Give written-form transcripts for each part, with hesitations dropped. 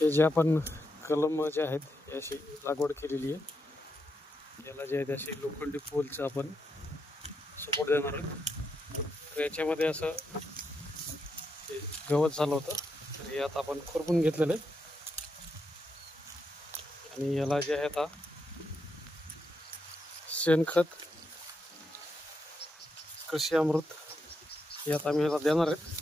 हे जे आपण कलम जे आहेत याची लागवड केलेली आहे, याला जे आहे असे लोखंडी पोलचं आपण सपोर्ट देणार आहोत. तर याच्यामध्ये असं गवत झालं होतं, तर हे आता आपण खुरपून घेतलेलं आहे आणि याला जे आहे आता शेणखत कृषी अमृत हे आता आम्ही याला देणार आहे.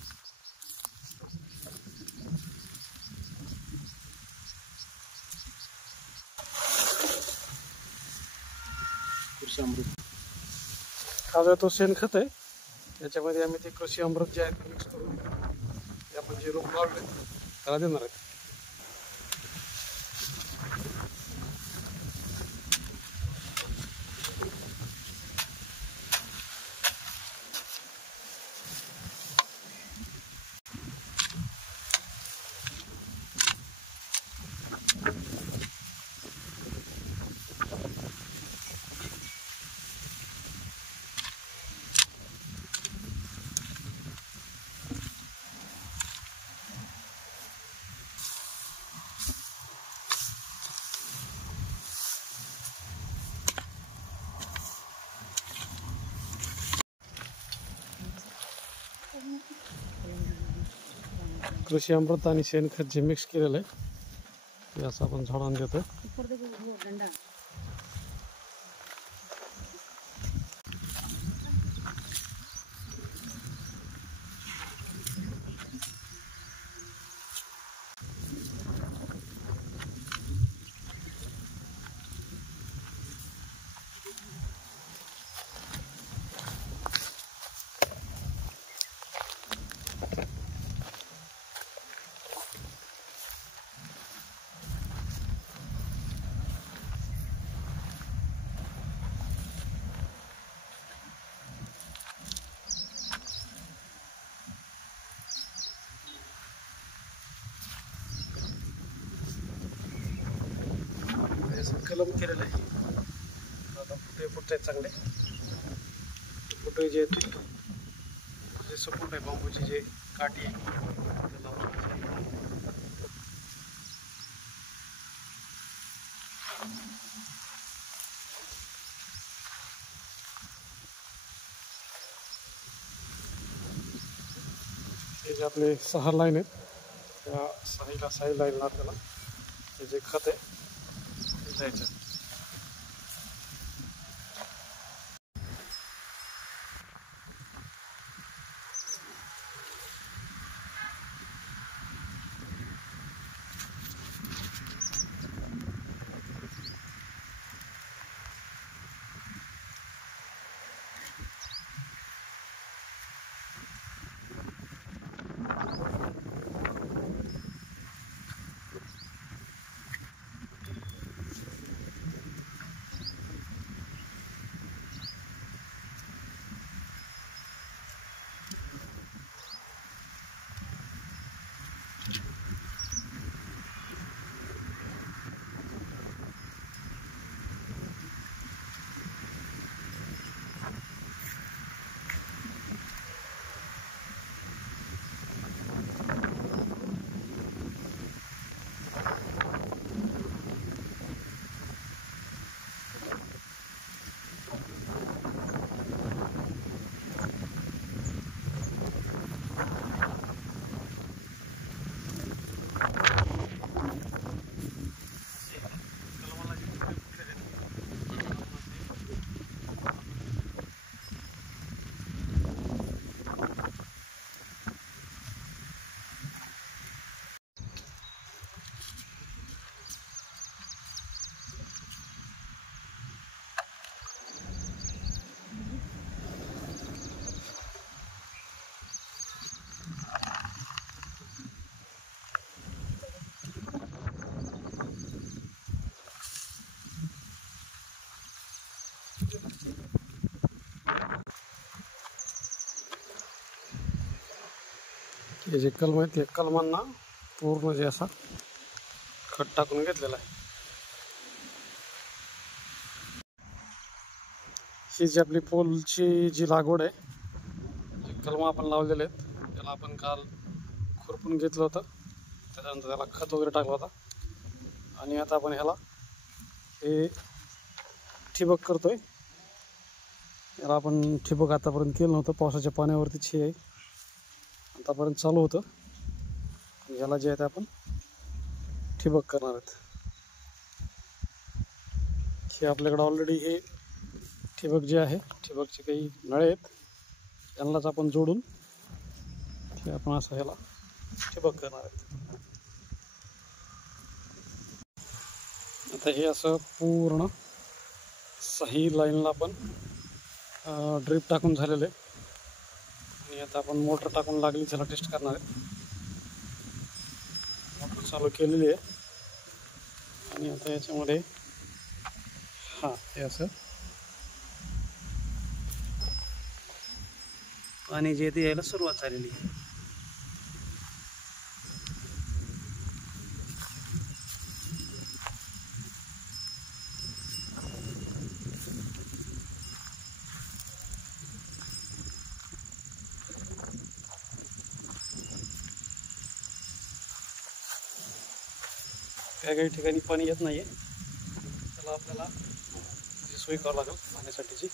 कृषी अमृत हा जो तो शेणखत आहे, याच्यामध्ये आम्ही ते कृषी अमृत जे आहे मिक्स करून ते आपण जे रोप लावले त्याला देणार आहे. कृषी अमृत आणि शेणखत जे मिक्स केलेलं आहे ते असं आपण झाडांना देतो. कलम केलेलं आहे. आता फुटे आहेत चांगले. फुटे जे आहेत जे सपोर्ट आहे बांबूची जे काठी आहे त्याला हे जे आपले 6 लाईन आहेत त्या 6 लाईनला त्याला हे जे खत आहे द्यायचं. हे जे कलम आहेत, या कलमांना पूर्ण जे असा खत टाकून घेतलेला आहे. ही जी आपली पोलची जी लागवड आहे, जे कलम आपण लावलेले आहेत त्याला आपण काल खुरपून घेतलं होतं, त्याच्यानंतर त्याला खत वगैरे टाकला होता आणि आता आपण ह्याला हे ठिबक करतोय. याला आपण ठिबक आतापर्यंत केलं नव्हतं, पावसाच्या पाण्यावरतीच हे आतापर्यंत चालू होतं. याला जे आहे ते आपण ठिबक करणार आहेत. हे आपल्याकडे ऑलरेडी हे ठिबक जे आहे, ठिबकचे काही नळे आहेत, त्यांनाच आपण जोडून हे आपण असं ह्याला ठिबक करणार आहेत. आता हे असं पूर्ण 6 लाईनला आपण ड्रीप टाकून झालेलं आहे आणि आता आपण मोटर टाकून लागली त्याला टेस्ट करणार आहे. मोटर चालू केलेली आहे आणि आता याच्यामध्ये हे असं पाणी जे ते यायला सुरुवात झालेली आहे. काही ठिकाणी पाणी येत नाहीये, त्याला आपल्याला सोय करावं लागेल पाण्यासाठीची.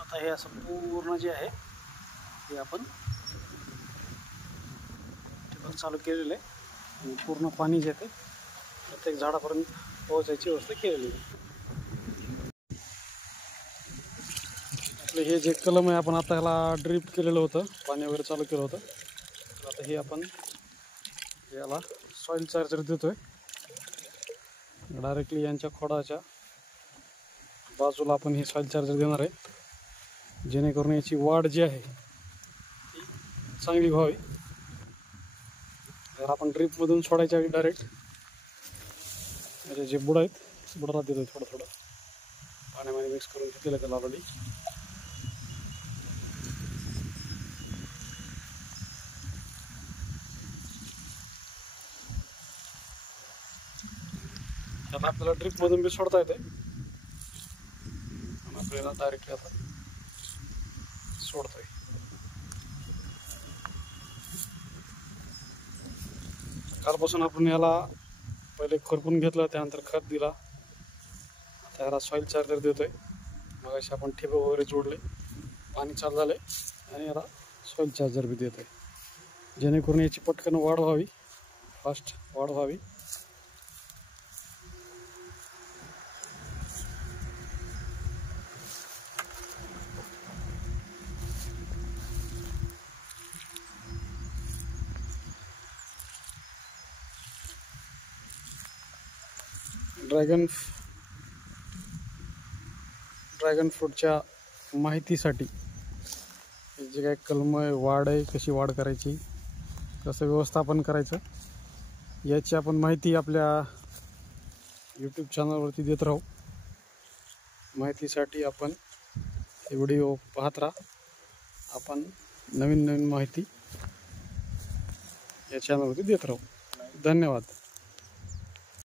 आता हे असं पूर्ण जे आहे ते आपण ठिबक चालू केलेलं आहे आणि पूर्ण पाणी जे आहे प्रत्येक झाडापर्यंत पोहोचायची व्यवस्था केलेली आहे. आपलं हे जे कलम आहे आपण आता ह्याला ड्रीप केलेलं होतं, पाणी वगैरे चालू केलं होतं. तर आता हे आपण याला सॉइल चार्जर देतोय. डायरेक्टली यांच्या खोडाच्या बाजूला आपण हे सॉइल चार्जर देणार आहे, जेणेकरून याची वाढ जी आहे ती चांगली व्हावी. जर आपण ड्रीपमधून सोडायच्या वेळी डायरेक्ट याचे जे बुड आहेत बुडाला देतोय, थोडं थोडं पाण्यामध्ये मिक्स करून घेतलेलं त्याला ऑलरेडी. त्याला आपल्याला ड्रीपमधून बी सोडता येते आणि आपल्याला डायरेक्टली आता सोडतोय. कालपासून आपण याला पहिले खुरपून घेतलं, त्यानंतर खत दिला, आता याला सॉइल चार्जर देतोय. मग असे आपण ठिबक वगैरे जोडले, पाणी चालू झालंय आणि याला सॉइल चार्जर बी देतोय, जेणेकरून याची पटकन वाढ व्हावी, फास्ट वाढ व्हावी. ड्रॅगन फ्रूटच्या माहितीसाठी जे काय कलम आहे, वाढ आहे, कशी वाढ करायची, कसं व्यवस्थापन करायचं, याची आपण माहिती आपल्या यूट्यूब चॅनलवरती देत राहू. माहितीसाठी आपण हे व्हिडिओ पाहत राहा. आपण नवीन नवीन माहिती या चॅनलवरती देत राहू. धन्यवाद.